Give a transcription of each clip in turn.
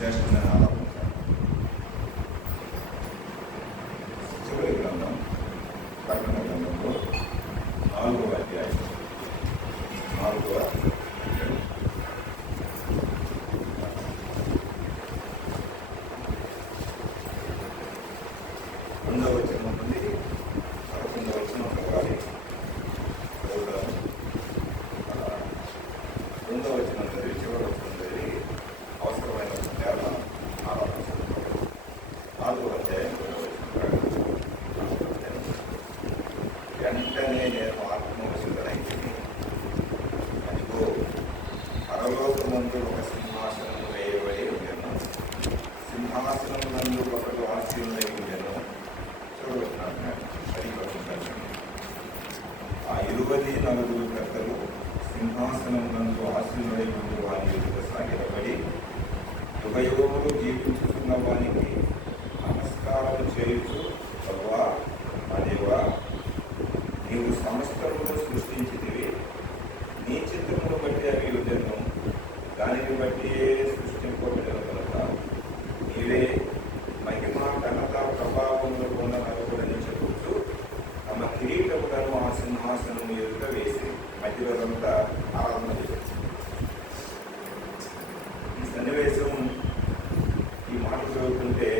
శ్రేష్టమైన ఆరాధన. చివరి గ్రంథం ప్రకటన గ్రంథంలో 4వ అధ్యాయం 4వ రెండవ వచనం నుండి 11వ వచనం ప్రకారం చదువుతాను. రెండవ వచనం చదివి చివరి వచనం చదివి అవసరమైన నేల ఆరాధన. 4వ అధ్యాయం 2వ వచనం. వెంటనే నేను ఆత్మవశుడనైతిని, అదిగో పరలోకమందు ఒక సింహాసనం వేయబడి ఉండెను, సింహాసనం నందు ఒకడు ఆసీనుడై ఉండెను. ఆ 24 పెద్దలు సింహాసనం నందు ఆసీనుడై ఉండి వారి ఎదుట సాగిలబడి యుగయుగములు జీవించుతున్న వానికి నమస్కారం చేయుచు, ప్రభువా మా దేవా, నీవు సమస్తమును సృష్టించితివి, నీ చిత్తమును బట్టి అవి ఉండెను, దానిని బట్టి సృష్టింపబడిన కనుక నీవే మహిమ ఘనత ప్రభావములు పొంద నలుగురని చెబుతూ తమ కిరీటములను ఆ సింహాసనము ఎదుట వేసి మధ్యలోదంతా ఆరాధన చేశారు. ఈ సన్నివేశం, ఈ మాట చదువుతుంటే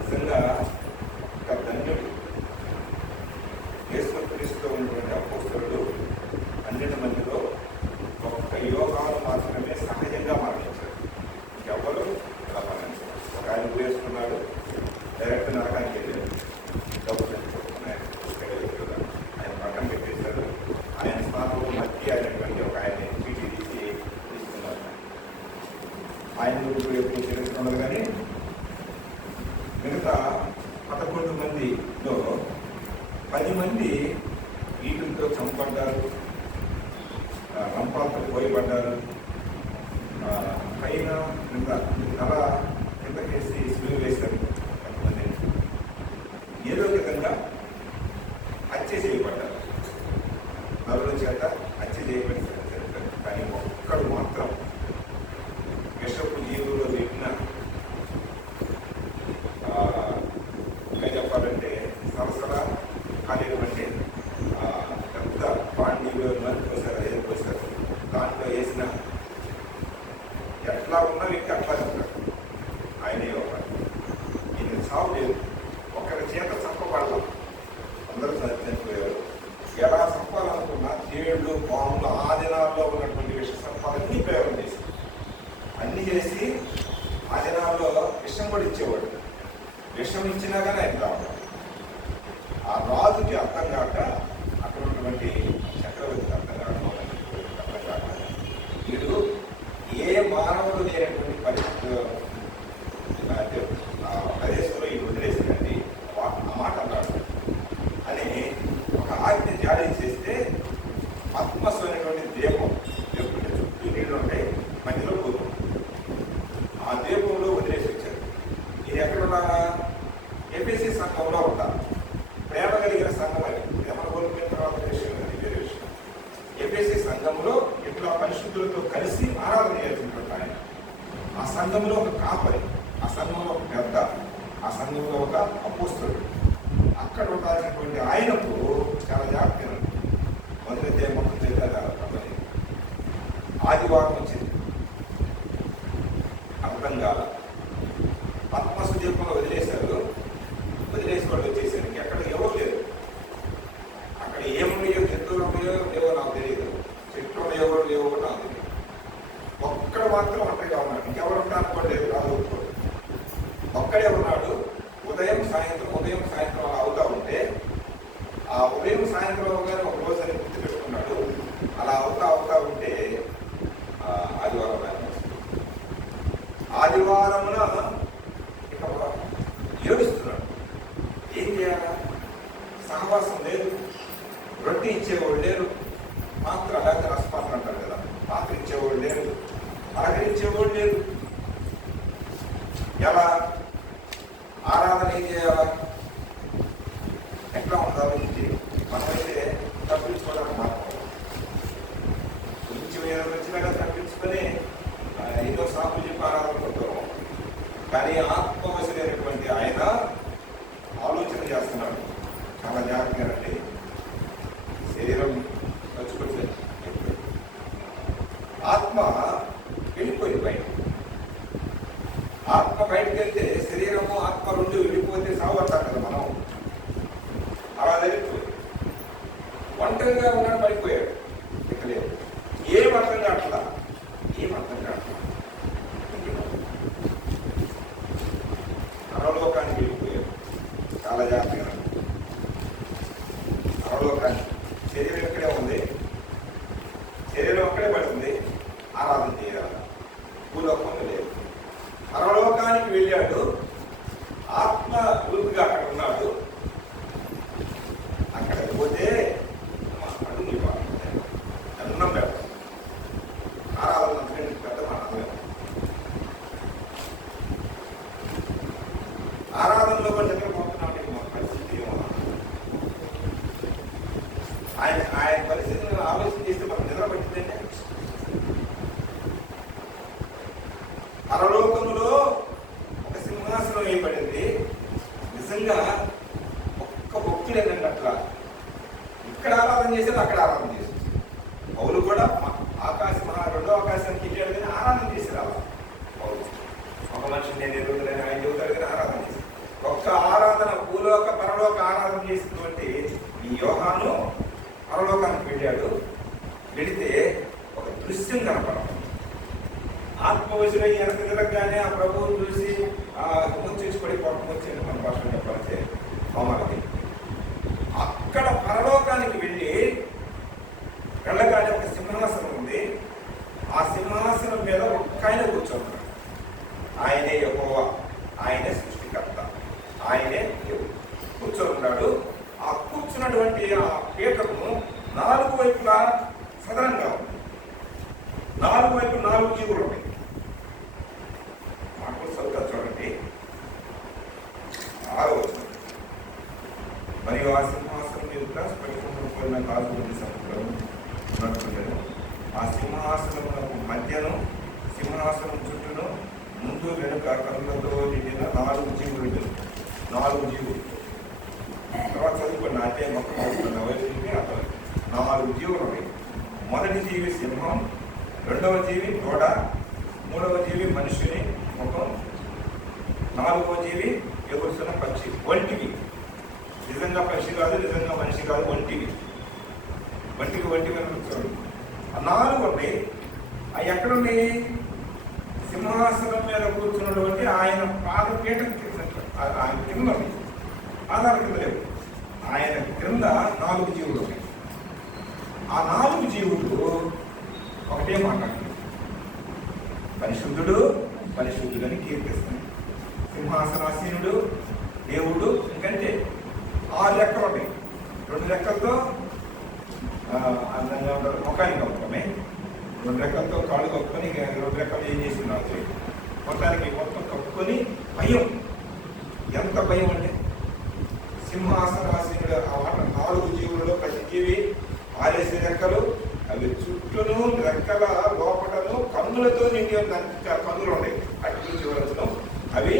నిజంగా ఒక ధన్యుడు. యేసుక్రీస్తుతో ఉన్నటువంటి అపోస్తలుడు అన్నిటి మందిలో ఒక్క యోగాలు మాత్రమే సహజంగా మరణించారు. ఎవరు ఇలా మరణించారు. ఒక ఆయన వేసుకున్నాడు, డైరెక్ట్ నరకానికి వెళ్ళారు, డబ్బు చెప్పుకున్నాడు, ఆయన పక్కన పెట్టేశారు. ఆయన స్థానంలో మధ్య అయినటువంటి ఒక ఆయన చీటీ తీసి తీసుకున్నారు. ఆయన గురించి ఎప్పుడు తెలుసుకున్నారు. కానీ మిగతా 11 మందిలో 10 మంది వీటితో చంపబడ్డారు, రంపాలతో పోయబడ్డారు, పైన కింద తల కిందకేసి స్విమ్ వేశారు. కొంతమంది ఏదో విధంగా హత్య చేయబడ్డారు, నలుగుల చేత హత్య చేయబడి. కానీ ఒక్కడు మాత్రం విషపు జీవుల్లో పెట్టిన చెప్పాలంటే సరసరా ఖాళీలు అంటే పెద్ద పాండీలో పోసారు, ఏదో పోసారు, దాంట్లో వేసిన ఎట్లా ఉన్న వ్యక్తి అట్లా చెప్తారు. ఆయనే ఒక ఈయన సాగు లేదు, ఒకరి చేత చంపబడాల, అందరూ చనిపోయారు. ఎలా చంపాలనుకున్నా తేళ్ళు, పాములు, ఆ దినాల్లో ఉన్నటువంటి విష సర్పాలన్నీ ప్రయోగం చేసి అన్నీ చేసి ఆ దినాల్లో విషం కూడా ఇచ్చేవాడు. విషం ఇచ్చినా కానీ ఆయన రావాలి. ఆ రాజుకి అర్థం కాక, అక్కడ ఉన్నటువంటి చక్రవర్తికి అర్థం కాక వీడు ఏ మానవుడు లేనటువంటి ప్రదేశంలో ఈ వదిలేసిందండి ఆ మాట అన్నాడు అని ఒక ఆజ్ఞ జారీ చేస్తే పద్మసు అనేటువంటి దీపం, దేవుడి చుట్టూ నీళ్ళు ఉంటాయి, మధ్యలో పోతుంది. ఆ దీపంలో వదిలేసి వచ్చారు. ఇది ఎక్కడున్నా ఎఫెసీ సంఘంలో ఉంటారు. ప్రేమ కలిగిన సంఘం అని, ప్రేమ కోల్పోయిన తర్వాత విషయం అది వేరే విషయం. ఎఫెసీ సంఘంలో ఇట్లా పరిశుద్ధులతో కలిసి ఆరాధన చేస్తుంటారు. ఆయన ఆ సంఘంలో ఒక కాపరి, ఆ సంఘంలో ఒక పెద్ద, ఆ సంఘంలో ఒక అపోస్తలుడు. అక్కడ ఉండాల్సినటువంటి ఆయనకు చాలా జాగ్రత్త. మొదలైతే మొత్తం చేయాలి. ఆదివారం వచ్చింది, అర్థం కాల. పద్మసు దీపంలో వదిలేశారు. వదిలేసి వాళ్ళు వచ్చేసరికి అక్కడ ఎవరు లేరు. అక్కడ ఏమున్నాయో, జంతువులు ఉన్నాయో లేవో నాకు తెలియదు, చెట్లు ఉన్నాయో లేవో నాకు తెలియదు. ఒక్కడ మాత్రం ఒంటరిగా ఉన్నాడు. ఇంకెవరు ఉంటానుకోండి, రాదు. ఒక్కడే ఉన్నాడు. ఉదయం సాయంత్రం అలా అవుతా ఉంటే, ఆ ఉదయం సాయంత్రం అవగానే ఒక రోజు అని గుర్తు పెట్టుకున్నాడు. అలా అవుతా ఉంటే ఆదివారం ఆదివారమున ఇక ఏడుస్తున్నాడు. ఏం చేయాలా? సహవాసం లేదు, రొట్టె ఇచ్చేవాళ్ళు లేరు, పాత్ర లేకపోతే రసపాత్ర అంటారు కదా, పాత్ర ఇచ్చేవాళ్ళు లేరు, అలకరించేవాళ్ళు లేరు. ఎలా ఆరాధన ఏం చేయాలా? ఎట్లా ఉండాలి? మనమైతే తప్పించుకోవడానికి మాత్రం కొంచెం ఏదో వచ్చినాక తప్పించుకొని ఎన్నో సాకులు చెప్పి ఆరాధన కానీ ఆత్మవశులైనటువంటి ఆయన ఆలోచన చేస్తున్నాడు. చాలా జాగ్రత్తగా అంటే శరీరం ఖర్చుకొచ్చే ఆత్మ వెళ్ళిపోయింది బయట. ఆత్మ బయటకు వెళ్తే శరీరము ఆత్మ రెండు వెళ్ళిపోతే సాగుతాం కదా మనం. అలా వెళ్ళిపోయి ఒంటరిగా ఉన్నాడు, పడిపోయాడు. ఇక లేదు, ఏం అర్థం కావట్లా, ఏం అర్థం కావట్లా. పరలోకానికి వెళ్ళిపోయాడు. చాలా జాగ్రత్తగా పరలోకానికి. శరీరం ఇక్కడే ఉంది, శరీరం అక్కడే పడి ఉంది, ఆరాధన చేయాలి. భూలోకంలో లేదు. పరలోకానికి వెళ్ళాడు, ఆత్మ రూపుగా అక్కడ ఉన్నాడు. అక్కడ పోతే అడుగు అన్నం పెడతాం. ఆరాధన పెద్ద అన్నం. ఆరాధనలో కూడా నిద్రపోతున్నాడు. మన పరిస్థితి ఏమో ఆయన పరిస్థితిని ఆలోచన చేస్తే మనం నిద్ర పట్టిందంటే. పరలోకములో ఒక సింహాసనం వేయబడింది. నిజంగా ఒక్క భక్తుడు ఏంటంటే అట్లా ఇక్కడ ఆరాధన చేసేది అక్కడ ఆరాధన చేసేది. పౌలు కూడా ఆకాశం రెండో ఆకాశానికి వెళ్ళాడు కానీ ఆరాధన చేసి రావాలి. పౌలు ఒక మనిషిని నేను ఎదుగుతాను, ఆయన చెబుతాడు కానీ ఆరాధన చేసి ఒక్క ఆరాధన భూలోక పరలోక ఆరాధన చేసినటువంటి ఈ యోహాను పరలోకానికి వెళ్ళాడు. వెళితే ఒక దృశ్యం కనపడదు. ఆత్మవశులై వెనక తిరగగానే ఆ ప్రభువుని చూసి ముచ్చేసి పడి పక్కన వచ్చేది. మన భాషలో చెప్పాలంటే హోమాలకి అక్కడ పరలోకానికి వెళ్ళగానే ఒక సింహాసనం ఉంది. ఆ సింహాసనం మీద ఒక్క ఆయన కూర్చోన్నాడు. ఆయనే యెహోవా, ఆయనే సృష్టికర్త, ఆయనే దేవుడు కూర్చొని ఉన్నాడు. ఆ కూర్చున్నటువంటి ఆ పీఠము నాలుగు వైపులా సదనంగా ఉంది. నాలుగు వైపు నాలుగు జీవులు ఉన్నాయి. మాకు చదువుతా చూడండి. మరియు ఆ సింహాసనం ఎదుట స్ఫటికముతో పోయిన గాజుల సముద్రం ఉన్నట్టున్నాడు. ఆ సింహాసనమునకు మధ్యను సింహాసనం చుట్టూను ముందు వెనుక కనులతో నిండిన నాలుగు జీవులు. తర్వాత చదువుకున్న అంటే మొత్తం వైపు అతను 4 జీవులు ఉన్నాయి. మొదటి జీవి సింహం, రెండవ జీవి దూడ, మూడవ జీవి మనుషుని ముఖం, నాలుగవ జీవి ఎగురుతున్న పక్షి. ఒంటివి, నిజంగా పక్షి కాదు, నిజంగా మనిషి కాదు, ఒంటివి. వంటికి కనిపిస్తుంది. ఆ 4 ఉన్నాయి. అవి ఎక్కడున్నాయి? సింహాసనం మీద కూర్చున్నటువంటి ఆయన పాదపీఠం కింద, ఆయన కింద ఆధార కింద లేవు. ఆయన క్రింద 4 జీవులు ఉన్నాయి. ఆ 4 జీవులు ఒకటే మాట్లాడుతుంది, పరిశుద్ధుడు అని కీర్తిస్తుంది. సింహాసనాసీనుడు దేవుడు. ఇంకంటే 6 లెక్కలు ఉన్నాయి. 2 లెక్కలతో అందంగా ఉంటారు, ముఖాన్ని కప్పుకొని, 2 రెక్కలతో కాళ్ళు కప్పుకొని, 2 రెక్కలు ఏం చేస్తున్నారు మొత్తానికి మొత్తం కప్పుకొని భయం. ఎంత భయం అంటే సింహాసనాసీనుడు. ఆ మాట 4 జీవులలో ప్రతి జీవి 6 రెక్కలు, అవి చుట్టూను రెక్కల లోపటను కన్నులతో నిండి కన్నులు ఉన్నాయి. అటు చివరను అవి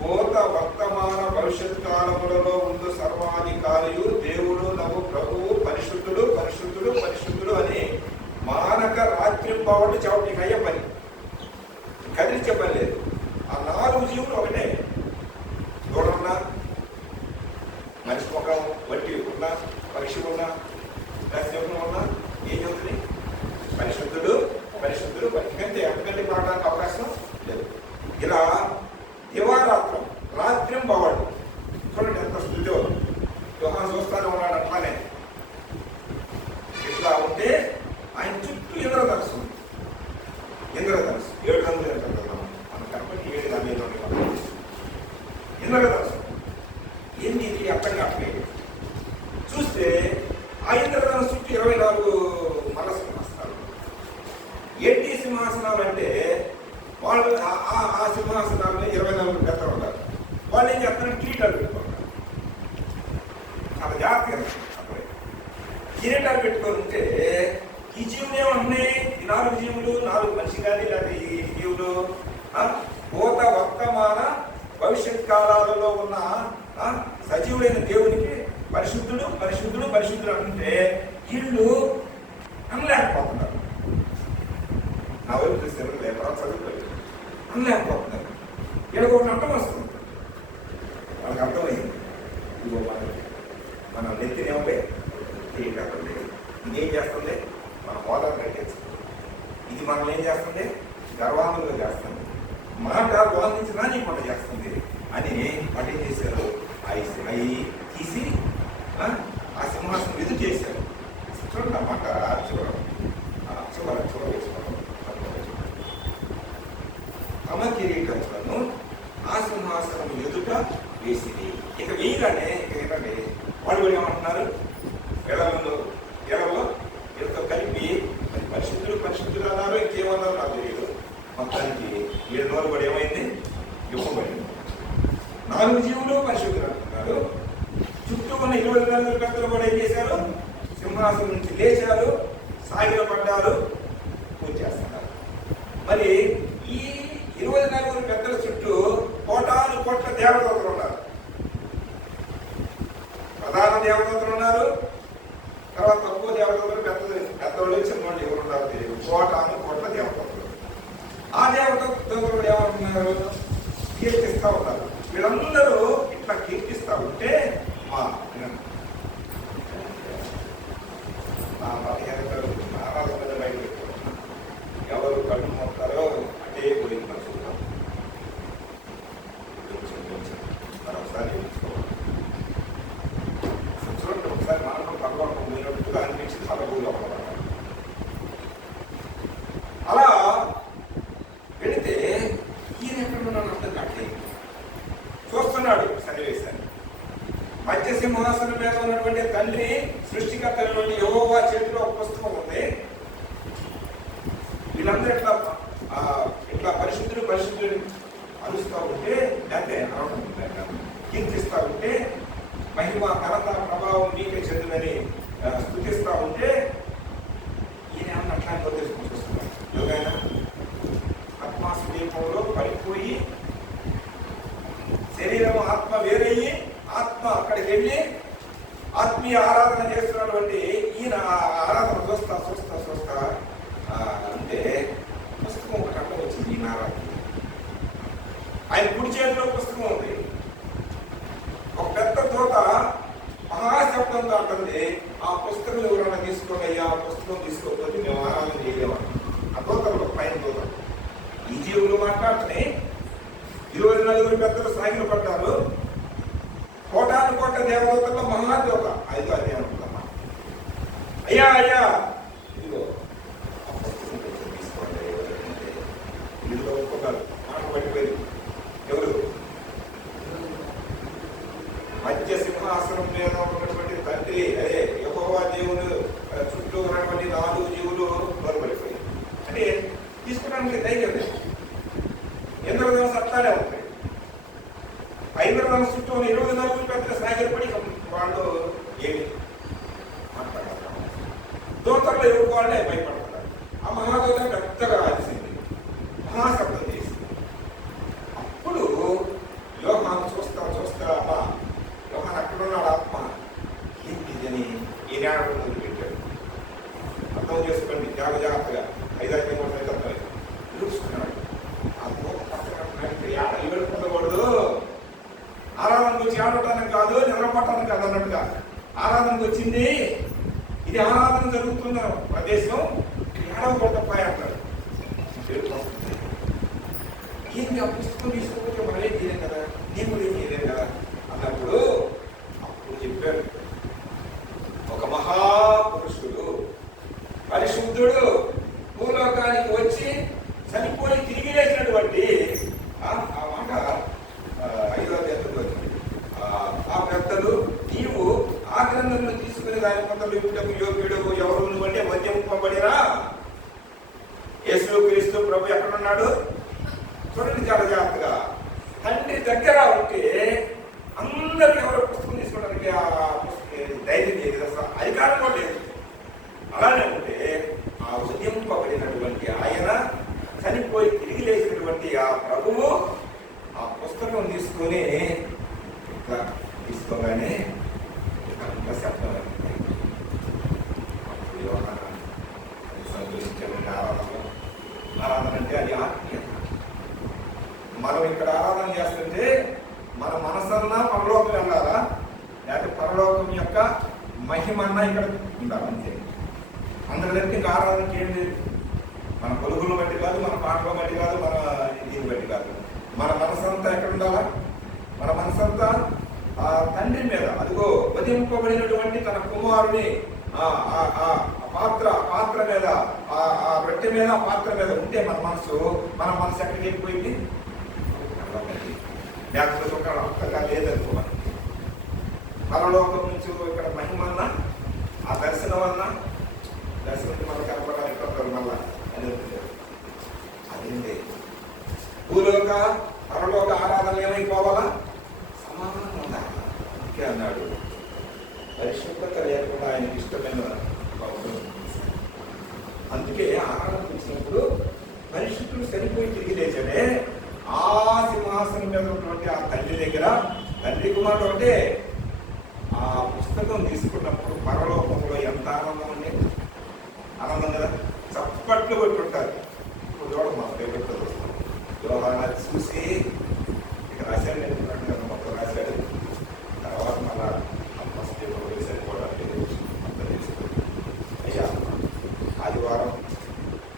భూత వర్తమాన భవిష్యత్ కాలములలో ముందు సర్వాధికారియు దేవుడు నవ్వు ప్రభువు పరిశుద్ధుడు పరిశుద్ధుడు పరిశుద్ధుడు అని మానక రాత్రింబవళ్ళు చెప్పడానికి అయ్యే పని, కదిలించే పని లేదు. ఆ 4 జీవులు ఒకటే. దూడన్నా, మనిషి ముఖం వట్టి ఉన్నా, పక్షి ఉన్నా, దర్శనం ఉన్నా ఏం చెబుతుంది? పరిశుద్ధుడు పరిశుద్ధుడు పరిశుద్ధి. ఎంతకంటే పాడడానికి అవకాశం లేదు. ఇలా దివారాత్రం రాత్రింబవళ్ళు చూడండి ఎంత స్థుతి. యోహాను చూస్తానే ఉన్నాడు. అట్లానే ఇట్లా ఉంటే ఆయన చుట్టూ ఇంద్రధనుసు ఉంది. ఇంద్రధనుసు 7 రంగులు అంటారు కదా మన కనపడి 7 రంగులు ఇంద్రధనుసు. ఏంది ఇది అర్థం కావట్లేదు. చూస్తే ఆ ఇంద్రధనుసు చుట్టూ 24 మల్ల సింహాసనాలు. ఏంటి సింహాసనాలు అంటే వాళ్ళు ఆ సింహాసనాలని 24 పెద్దలు ఉంటారు. వాళ్ళు ఏం చేస్తారు? కిరీటాలు పెట్టుకుంటారు. చాలా జాగ్రత్తగా కిరీటాలు పెట్టుకొని ఉంటే ఈ జీవులు ఏమంటున్నాయి? ఈ 4 జీవులు, 4 మనిషి కానీ లేకపోతే ఈ జీవులు భూత వర్తమాన భవిష్యత్ కాలాలలో ఉన్న సజీవుడైన దేవునికి పరిశుద్ధుడు పరిశుద్ధుడు పరిశుద్ధుడు అంటే వీళ్ళు అనలేకపోతున్నారు. నా వైపు చూస్తే లేపరా చదువుకోలేదు, అనలేకపోతున్నారు. వీళ్ళకి ఒకటి అర్థం వస్తుంది, వాళ్ళకి అర్థమైంది. ఇదిగో మన నెత్తినేమో తీయకండి, ఇదేం చేస్తుంది, మన హోదా కట్టేస్తుంది, ఇది మనం ఏం చేస్తుంది, గర్వాంతులుగా చేస్తుంది, మాట బాధించినా నీ కొంత చేస్తుంది అని పట్టి చేశారు. అవి తీసి ఆ సింహాసనం ఎదురు చేశారు. చూడండి ఆ మాట చివర వేసుకోవడం. తమ కిరీటములను ఆ సింహాసనం ఎదుట వేసింది. ఇక వేయగానే ఇక ఏంటంటే వాళ్ళు ఏమంటున్నారు, ఎడలలో వీళ్ళతో కలిపి పరిశుద్ధులు పరిశుద్ధులు అన్నారు, ఇంకేమన్నారు నాకు తెలియదు. మొత్తానికి వీళ్ళ నోరు కూడా ఏమైంది, ఇవ్వబడింది. 4 జీవులు పరిశుద్ధులు అంటున్నారు. చుట్టూ ఉన్న 24 పెద్దలు కూడా ఏం చేశారు, సింహాసనం నుంచి లేచారు, సాగిల పడ్డారు, పూజ చేస్తున్నారు. మరి ఈ 24 పెద్దల చుట్టూ కోటాను కోట్ల దేవతలు ఉన్నారు. ప్రధాన దేవతలు ఉన్నారు, తర్వాత తక్కువ దేవతలు, పెద్దవాళ్ళు చిన్నవాళ్ళు ఎవరు ఉన్నారో తెలియదు. కోటాను కోట్ల దేవతలు. ఆ దేవతలు ఏమంటున్నారు, కీర్తిస్తూ ఉన్నారు. వీళ్ళందరూ ఇట్లా కీర్తిస్తూ ఉంటే ఎవరు కళ్ళు మొత్తారో అంటే పోయింది మనసులో. మరొకసారి చూడండి, ఒకసారి మనం భగవంతుడు పోయినట్టుగా అనిపించింది. భగవంతుడు అలా వెళితే ఈయన ఎక్కడున్నాను అర్థం కావట్లేదు. చూస్తున్నాడు సన్నివేశాన్ని. మధ్య సింహాసనం మీద ఉన్నటువంటి తండ్రి సృష్టికర్త యెహోవా చేతిలో ఒక పుస్తకం ఉంది. వీళ్ళందరూ ఇట్లా పరిశుద్ధులు పరిశుద్ధులు అరుస్తూ ఉంటే, అంటే కీర్తిస్తూ ఉంటే, మహిమ ఘనత ప్రభావం నీకే చెందునని స్తుతిస్తూ ఉంటే, ఈయన ఏమన్నా అట్లాంటి తెలుసుకొని వస్తున్నారు. యోగైనా ఆత్మాస్వీపంలో పడిపోయి శరీరం ఆత్మ వేరయ్యి ఆత్మ అక్కడికి వెళ్ళి ఆత్మీయ ఆరాధన చేస్తున్నటువంటి ఈయన ఆరాధన చూస్తా అంటే పుస్తకం ఒకటి అర్థం వచ్చింది. ఈయన ఆరాధన ఆయన కుడి చేతిలో పుస్తకం ఉంది. ఒక పెద్ద తోట మహాశబ్దంతో అంటుంది, ఆ పుస్తకం ఎవరైనా తీసుకోండి అయ్యా, ఆ పుస్తకం తీసుకోకపోతే మేము ఆరాధన చేయలేమని. ఆ తోటలో పైన తోట ఈ జీవులు మాట్లాడుతున్నాయి. 24 పెద్దలు సాగిలు పడ్డారు. కోటాను కోట దేవతల్లో మహాదేవత 5వ అధ్యాయం ఉందమ్మా. అయ్యా అయ్యా ఇదిగో తీసుకోండి. ఇదిలో ఒప్పుకున్నారు, మాట పడిపోయింది. ఎవరు? మధ్య సింహాసనం మీద ఉన్నటువంటి తండ్రి, అదే యెహోవా దేవుడు చుట్టూ ఉన్నటువంటి 4 జీవులు నోరుపడిపోయి. అంటే తీసుకోవడానికి ధైర్యం లేదు. ఇంద్రదేవ సత్తానే ఉంటాయి. ఇంద్రదేవ చుట్టూ 24 పెద్ద సాగిరపడి వాళ్ళు ఏమి మాట్లాడతారు. దోతల్లో ఎవరు వాళ్ళే భయపడుతున్నారు. ఆ మహాదోత పెద్దగా రాసింది, మహాశబ్దం చేసింది. అప్పుడు యోహాను చూస్తా అమ్మా, యోహాను అక్కడున్నాడు. ఆత్మ ఏంటిదని ఈనాడు మొదలుపెట్టాడు. అర్థం చేసుకోండి జాగ్రత్తగా. 5వ అధ్యాయం కూడా అర్థం చూసుకున్నాడు. వెళ్ళకూడదు, ఆరాధనకు వచ్చి ఆడటానికి కాదు, నిలబడటానికి కాదు అన్నట్టుగా ఆరాధనకు వచ్చింది. ఇది ఆరాధన జరుగుతున్న ప్రదేశం, ఏడవకూడదపాయ అంటారు. ఏంటి ఆ పుస్తకం తీసుకోకపోతే మళ్ళీ తీయలేం కదా, నేను కూడా ఏం చేయలేం కదా అన్నప్పుడు అప్పుడు చెప్పాడు, ఒక మహాపురుషుడు పరిశుద్ధుడు భూలోకానికి వచ్చి చనిపోయి తిరిగి లేచినటువంటి ఆ మాట 5వ అధ్యాయంలో వచ్చింది. ఆ పెద్దలు నీవు ఆ గ్రంథంలో తీసుకుని దాని కొంత యోగ్యుడు ఎవరు నువ్వంటే వద్యముపబడినా యేసు క్రీస్తు ప్రభు ఎక్కడున్నాడు చూడండి. చాలా జాగ్రత్తగా తండ్రి దగ్గర ఉంటే అందరూ ఎవరో పుస్తకం తీసుకోవడానికి ఆ ధైర్యం లేదు, అసలు అధికారం కూడా లేదు. అలానే ఉంటే ఆ ఉద్యమింపబడినటువంటి ఆయన చనిపోయి తిరిగి లేచినటువంటి ఆ ప్రభువు ఆ పుస్తకం తీసుకొని ఇట్లా తీసుకోగానే అంత శబ్దం అయింది. అప్పుడు యోహాను సంతోషించండి. ఆరాధన అంటే అది ఆత్మీయత. మనం ఇక్కడ ఆరాధన చేస్తుంటే మన మనసన్నా పరలోకం వెళ్ళాలా, లేకపోతే పరలోకం యొక్క మహిమన్నా ఇక్కడ ఉండాలి. అంతే. అందరికీ ఇంకా ఆరాధనకి ఏం లేదు. మన పలుకులను బట్టి కాదు, మన పాటల బట్టి కాదు, మన దీన్ని బట్టి కాదు. మన మనసంతా ఎక్కడ ఉండాలా? మన మనసంతా ఆ తండ్రి మీద, అదిగో వధింపబడినటువంటి తన కుమారుని పాత్ర మీద, ఆ రొట్టె మీద, పాత్ర మీద ఉంటే మన మనసు ఎక్కడికి వెళ్ళిపోయింది? లేకపోతే ఒక అర్థంగా లేదనుకో. మనకి పరలోకం నుంచి ఇక్కడ మహిమన్నా, ఆ దర్శనం మనకు కనపడానికి వస్తారు మళ్ళా అని అదేంటి భూలోక పరలోక ఆరాధన ఏమైపోవాలా? సమానం ఉండాలి. అందుకే అన్నాడు, పరిశుభ్రత లేకుండా ఆయనకి ఇష్టమైన. అందుకే ఆరాధన చేసినప్పుడు పరిశుద్ధుడు చనిపోయి తిరిగి లేచాడే, ఆ సింహాసనం మీద ఉన్నటువంటి ఆ తల్లి దగ్గర తండ్రి కుమారుడు అంటే ఆ పుస్తకం తీసుకున్నప్పుడు పరలోకంలో ఎంత ఆనందం ఉంది. ఆనందం కదా, చప్పట్లు కొట్టుంటారు. ఇప్పుడు చూడ మా ఫేవరెట్ యోహాను చూసి ఇక రాశాడు, నేను మొత్తం రాశాడు. తర్వాత మళ్ళా ఫస్ట్ సరిపోవడానికి అయ్యా ఆదివారం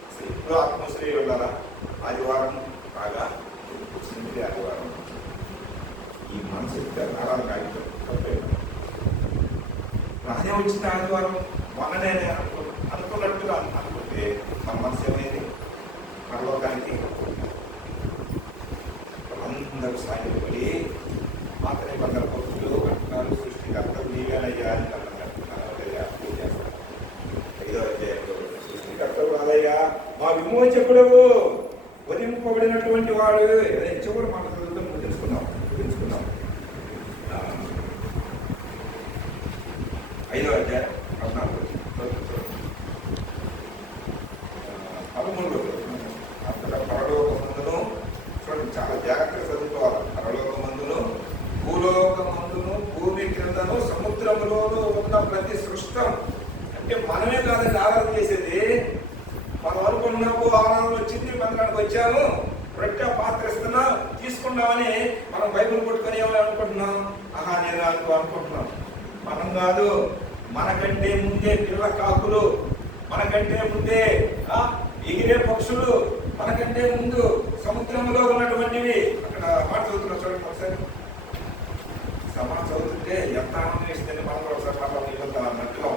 అసలు ఇప్పుడు ఆత్మశ్రీ ఉండాలా? ఆదివారం కాగా వచ్చింది ఆదివారం. ఈ మనసు ఆరాధన కాగితం రానే వచ్చింది ఆదివారం మొన్ననే అనుకున్నట్టుగా అనుకుంటే మన మనసు ఏమైంది? పరలోకానికి అందరూ సాగిపడి మాత్రమే కొందరు భక్తులు అంటున్నారు, సృష్టికర్తలు నీవేనయ్యా అని చేస్తారు. 5వ అధ్యాయంలో సృష్టికర్తలు కాదయ్యా, మా విమోచకుడవు, వధింపబడినటువంటి వాడు. చివరి మాట చదువుతాం, ముగించుకున్నాం. 5వ అధ్యాయం 13 అక్కడ పరలోకమందును, చూడండి చాలా జాగ్రత్తగా చదువుకోవాలి. పరలోకమందును, భూలోకమందును, భూమి క్రిందను, సముద్రములోనూ ఉన్న ప్రతి సృష్టం. అంటే మనమే కాదండి ఆరాధన చేసేది. మనం అనుకున్నాము ఆరాధన వచ్చింది, మనకు వచ్చాము, రొట్టె పాత్ర ఇస్తున్నా తీసుకున్నామని మనం బైబిల్ కొట్టుకొని అనుకుంటున్నాం. నేను అనుకుంటున్నాం. మనం కాదు. మనకంటే ముందే పిల్ల కాకులు, మనకంటే ముందే ఎగిరే పక్షులు, మనకంటే ముందు సముద్రంలో ఉన్నటువంటివి. అక్కడ మాట చదువుతున్నా చూడండి ఒకసారి. సమానం చదువుతుంటే ఎంత ఆనందం ఇస్తుంది. మనం కూడా ఒకసారి మళ్ళీ మిగులుతాం అన్నట్టుగా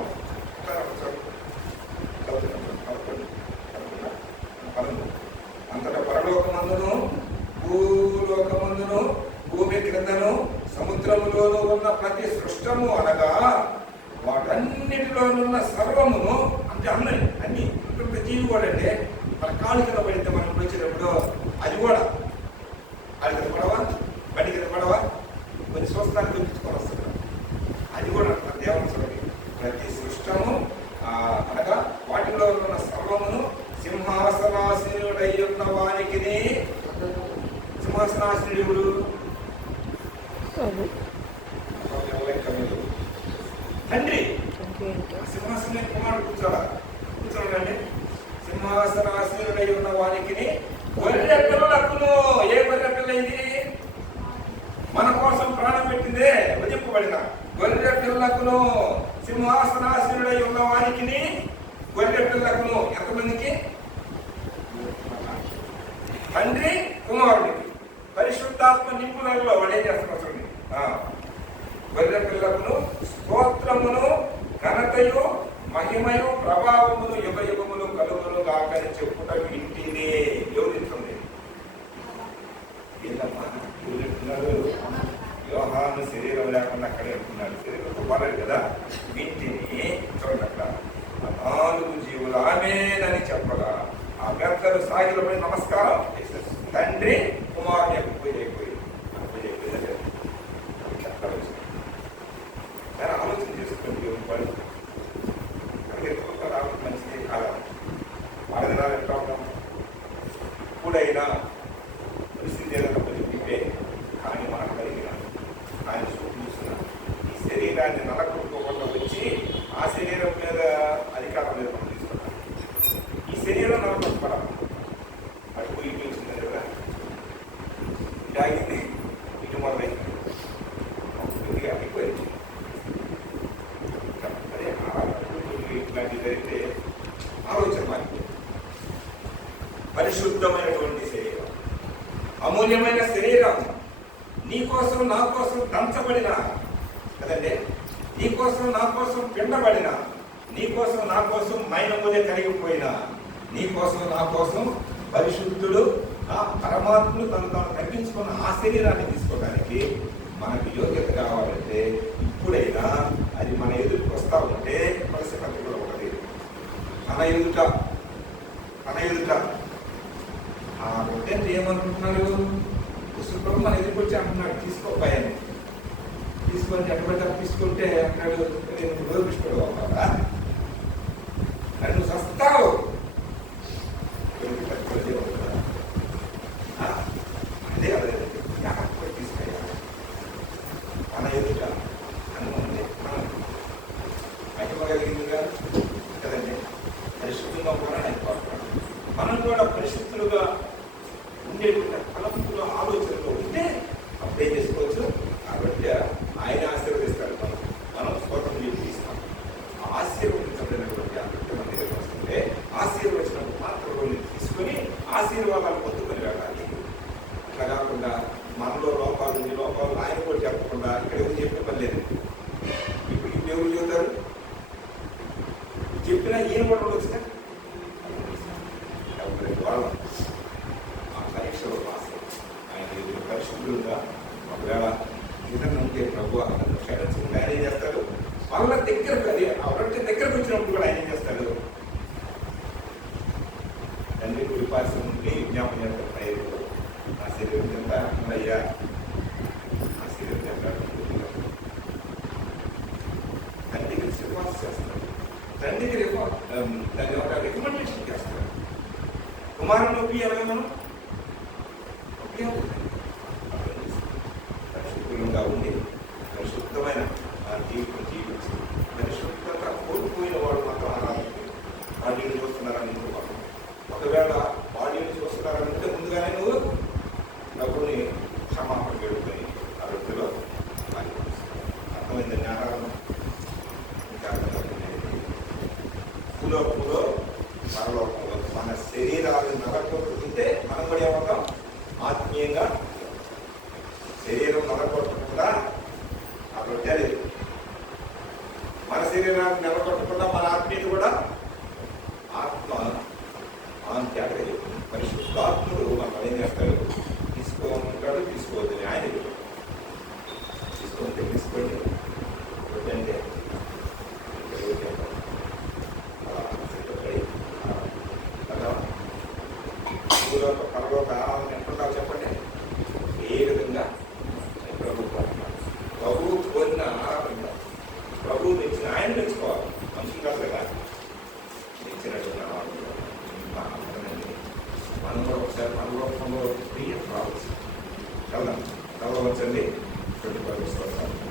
అంతటా పరలోకమందును, భూలోకమందును, భూమి క్రిందను, సముద్రములోనూ ఉన్న ప్రతి సృష్టము అనగా వాటన్నిటిలోనున్న సర్వమును, అంటే అన్ని ప్రతి జీవి కూడా. అంటే మన కాలు కింద పడితే మనం వచ్చినప్పుడు అది కూడా అది కింద పడవా, బండి కింద పడవా, కొన్ని స్వస్థాన్ని తెప్పించుకొని వస్తుంది. అది కూడా దేవుని చూడండి. ప్రతి సృష్టము అనగా వాటిలో ఉన్న సర్వమును సింహాసనాసీనుడై ఉన్న వానికి. సింహాసనాసీనుడు తండ్రి. సింహాసనం కుమారుడు కూర్చోడండి. సింహాసనాసీనుడై ఉన్న వానికి గొర్రె పిల్లలకును. ఏ గొర్రె పిల్ల ఇది? మన కోసం ప్రాణం పెట్టిందే, వధింపబడిన గొర్రె పిల్లకును, సింహాసనాసీనుడై ఉన్న వానికి, గొర్రె పిల్లకును. ఎంతమందికి? తండ్రి కుమారుడికి. పరిశుద్ధాత్మ నింపులలో వాడు ఏం చేస్తున్నా చూడండి. గొర్రె పిల్లకును స్తోత్రమును, ఘనతయు, మహిమయు, ప్రభావమును యుగ యుగములు కలుగును కాకని చెప్పుట వింటినే. ఎవరిస్తుంది? ఏంటమ్మా ఎవరిస్తున్నారు? యోహాను శరీరం లేకుండా అక్కడే ఉంటున్నాడు. శరీరంతో పడదు కదా. వింటిని చూడండి. అక్కడ 4 జీవులు ఆమేనని చెప్పగా ఆ పెద్దలు సాగిలపై నమస్కారం చేశారు. తండ్రి కుమారుని పూజైపోయి ఆలోచన చేసుకోండి. మంచిది కాదా? వాడిదినాలు ఎట్లా ఉన్నాం? ఇప్పుడైనా పరిస్థితి ఏదైనా పరిస్థితి శరీరాన్ని నలకొట్టుకోకుండా వచ్చి ఆ శరీరం మీద అధికారం మీద మనం తీసుకున్నాం. ఈ శరీరం నలకొట్టుకోవడం అటు పోయి వచ్చింది కదా, జాగింది ఇటు మొదలైంది అయిపోయింది. అదే ఇట్లాంటివి జరిగితే ఆలోచన మారిపోయింది. పరిశుద్ధమైనటువంటి శరీరం, అమూల్యమైన శరీరం, నీ కోసం నా కోసం దంచబడిన కదండి, నీ కోసం నా కోసం పిండబడిన, నీ కోసం నా కోసం మైనములే కలిగిపోయిన, నీ కోసం నా కోసం పరిశుద్ధుడు ఆ పరమాత్ముడు తను తాను తగ్గించుకున్న ఆ శరీరాన్ని తీసుకోవడానికి మనకు యోగ్యత కావాలంటే ఇప్పుడైనా అది మన ఎదురుకు వస్తూ ఉంటే పరిస్థితి కూడా ఒకటి తన ఎదుట ఆ రొట్టె ఏమనుకుంటున్నారు, కృష్ణప్రభు మన ఎదురుకు వచ్చి అంటున్నాడు తీసుకోపోయాను, తీసుకొని ఎక్కడ తీసుకుంటే అన్నాడు నేను లోపిష్ఠుడు అవ్వాలా, నన్ను సస్తావు అదే అదే తీసుకెళ్ళాలి మన ఎదుట అనుకుంటే మహిమగలిగిందిగా కదండి. పరిశుద్ధంగా కూడా అయిపోతున్నాడు. మనం కూడా పరిశుద్ధులుగా ఉండేటువంటి తలంపుల ఆలోచనలో ఉంటే అప్పుడే చేసుకోవచ్చు. కాబట్టి ఆయన ఆశీర్వదిస్తాడు, మనం స్వతం తీస్తాం. ఆశీర్వదించబడినటువంటి అభివృద్ధి మన దగ్గర వస్తుంటే ఆశీర్వచనం మాత్రం తీసుకొని ఆశీర్వాదాలు పొందుకొని వెళ్ళాలి. అట్లా కాకుండా మనలో లోపాలు ఆయన కూడా చెప్పకుండా ఇక్కడ ఎవరు చెప్పిన పని లేదు. ఇప్పుడు ఎవరు చెబుతారు, చెప్పినా ఈయన కూడా వచ్చినా వాళ్ళు ఆ పరీక్షలో పాస్ ఆయన పరిశుద్ధులుగా ఒకవేళ ఇతను ఉంటే ప్రభు అతను క్షమించకుండా ఆయన ఏం చేస్తాడు, వాళ్ళ దగ్గరకు అది ఎవరంటే దగ్గరకు వచ్చినప్పుడు కూడా ఆయన ఏం చేస్తాడు, తండ్రి కుడిపార్శ్వం నుండి విజ్ఞాపన చేస్తాడు, ఆ శరీరం చెంత అయ్యా ఆ శరీరం చెంత తండ్రికి సిఫార్సు చేస్తాడు, తండ్రికి దాన్ని ఒక రికమెండేషన్ చేస్తాడు. కుమారుని ఒప్పియాలి, మనం పరిశుద్ధంగా ఉండి పరిశుద్ధమైన జీవితం జీవించి పరిశుద్ధంగా కోల్పోయిన వాడు మాత్రం ఆరాధించారు. బాడీని చూస్తున్నారని ఒకవేళ బాడీని చూస్తున్నారంటే ముందుగానే నువ్వు డబ్బుని క్షమాపణ పెడుతుంది ఆ వ్యక్తిలో అర్థమైందని ఆరాధన ఇంకా భూలోకంలో పరలోకంలో మన శరీరాలను నలగొట్టుకుంటే మనం కూడా ఏమవుతాం, ఆత్మీయంగా శరీరం నలగొట్టకుండా ఆ రొట్టె లేదు. మన శరీరాన్ని నిలబొట్టకుండా మన ఆత్మీయత కూడా ఆత్మ త్యాగ పరిశుద్ధాత్ముడు మనం ఏం చేస్తాడు, తీసుకోమంటాడు, తీసుకోవద్దని ఆయన తీసుకుంటే తీసుకోండి అంటే పరలోక ఆనందం ఎట్లుండాలి చెప్పండి. ఏ విధంగా ప్రభువు కోరిన ఆరాధన, ప్రభువు తెచ్చిన ఆయన తెచ్చుకోవాలి, మనుషులు కాదు కదా తెచ్చినటువంటి మనం కూడా ఒకసారి పరలోకంలో రావచ్చు. చదవండి 20 పుస్తకాలు.